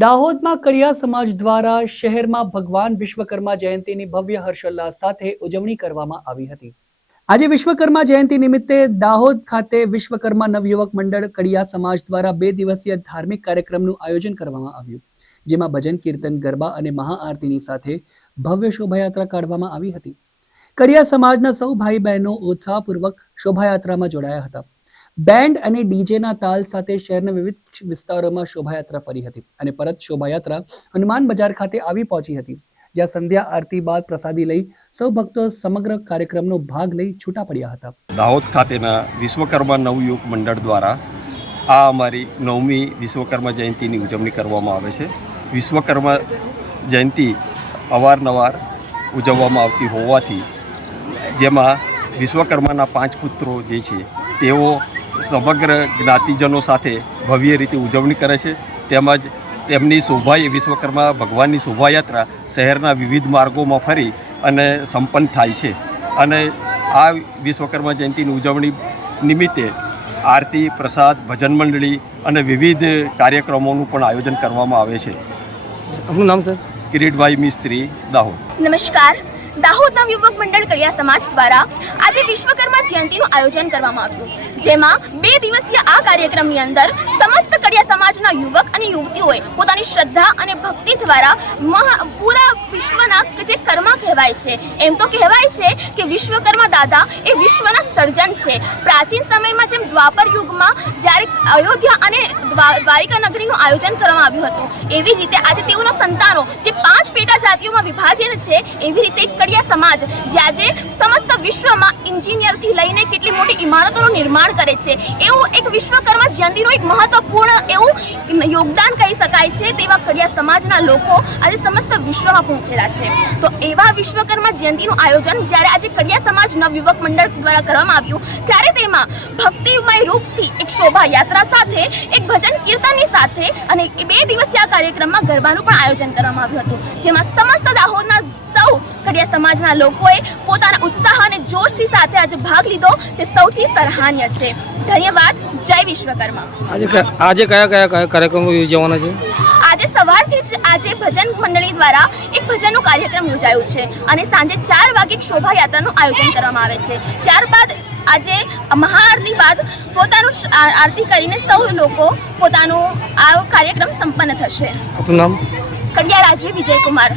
દાહોદમાં કડિયા સમાજ દ્વારા શહેરમાં ભગવાન વિશ્વકર્મા જયંતિની ભવ્ય હર્ષોલ્લાસ સાથે ઉજવણી કરવામાં આવી હતી. આજે વિશ્વકર્મા જયંતિ નિમિત્તે દાહોદ ખાતે વિશ્વકર્મા નવયુવક મંડળ કડિયા સમાજ દ્વારા બે દિવસીય ધાર્મિક કાર્યક્રમનું આયોજન કરવામાં આવ્યું. જેમાં ભજન, કીર્તન, ગરબા અને મહાઆરતીની સાથે ભવ્ય શોભાયાત્રા કાઢવામાં આવી હતી. કડિયા સમાજના સૌ ભાઈ બહેનો ઉત્સાહપૂર્વક શોભાયાત્રામાં જોડાયા હતા. બેન્ડ અને ડીજેના તાલ સાથે શહેરના વિવિધ વિસ્તારોમાં શોભાયાત્રા ફરી હતી અને પરત શોભાયાત્રા હનુમાન બજાર ખાતે આવી પહોંચી હતી, જ્યાં સંધ્યા આરતી બાદ પ્રસાદી લઈ સૌ ભક્તો સમગ્ર કાર્યક્રમનો ભાગ લઈ છૂટા પડ્યા હતા. દાહોદ ખાતેના વિશ્વકર્મા નવયુગ મંડળ દ્વારા આ અમારી નવમી વિશ્વકર્મા જયંતિની ઉજવણી કરવામાં આવે છે. વિશ્વકર્મા જયંતિ અવારનવાર ઉજવવામાં આવતી હોવાથી જેમાં વિશ્વકર્માના પાંચ પુત્રો જે છે, તેઓ સમગ્ર જ્ઞાતિજનો સાથે ભવ્ય રીતે ઉજવણી કરે છે. તેમજ તેમની શોભા વિશ્વકર્મા ભગવાનની શોભાયાત્રા શહેરના વિવિધ માર્ગોમાં ફરી અને સંપન્ન થાય છે. અને આ વિશ્વકર્મા જયંતિની ઉજવણી નિમિત્તે આરતી પ્રસાદ ભજન મંડળી અને વિવિધ કાર્યક્રમોનું પણ આયોજન કરવામાં આવે છે. આપનું નામ સર? કિરીટભાઈ મિસ્ત્રી દાહોદ. નમસ્કાર. દાહોદના યુવક મંડળ કડિયા સમાજ દ્વારા આજે વિશ્વકર્મા જયંતિનું આયોજન કરવામાં આવ્યું. જેમાં બે દિવસીય આ કાર્યક્રમની અંદર સમસ્ત કડિયા સમાજના યુવક અને યુવતીઓએ પોતાની શ્રદ્ધા અને ભક્તિ દ્વારા પૂરા વિશ્વના જે કર્મા કહેવાય છે, એમ તો કહેવાય છે કે વિશ્વકર્મા દાદા એ વિશ્વના સર્જન છે. પ્રાચીન સમયમાં જેમ દ્વાપર યુગમાં જ્યારે અયોધ્યા અને દ્વા- દ્વારિકા નગરીનું આયોજન કરવામાં આવ્યું હતું, એવી રીતે આજે તેઓના સંતાનો જે પાંચ પેટા જાતિઓમાં વિભાજન છે, એવી રીતે કડિયા સમાજ જે આજે સમસ્ત વિશ્વમાં ઇન્જિનિયરથી લઈને કેટલી મોટી ઇમારતોનું નિર્માણ કરે છે. એવું એક વિશ્વકર્મા જયંતિનું એક મહત્વપૂર્ણ એવું યોગદાન કહી શકાય છે તેવા કડિયા સમાજના લોકો આજે સમસ્ત વિશ્વમાં પહોંચેલા છે. તો એવા વિશ્વકર્મા જયંતિનું આયોજન જ્યારે આજે કડિયા સમાજ નવયુવક મંડળ દ્વારા કરવામાં આવ્યું, ત્યારે તેમાં ભક્તિમય રૂપથી એક શોભાયાત્રા સાથે, એક ભજન કીર્તનની સાથે અને બે દિવસીય કાર્યક્રમમાં ગરબાનું પણ આયોજન કરવામાં આવ્યું હતું. જેમાં સમસ્ત દાહોદના સૌ કડિયા સમાજના લોકોએ પોતાના ઉત્સાહ સાથે આજે ભાગ લીધો. તે સૌથી સરાહનીય છે. ધન્યવાદ. જય વિશ્વકર્મા. આજે આજે કયા કયા કાર્યક્રમો યોજવાના છે? આજે સવારથી જ આજે ભજન મંડળી દ્વારા એક ભજનનો કાર્યક્રમ યોજાયો છે અને સાંજે ચાર વાગે શોભાયાત્રાનું આયોજન કરવામાં આવે છે. ત્યારબાદ આજે મહાઆરતી બાદ પોતાનું આરતી કરીને સૌ લોકો પોતાનું આ કાર્યક્રમ સંપન્ન થશે. આપનું નામ? કડિયા રાજવી વિજયકુમાર.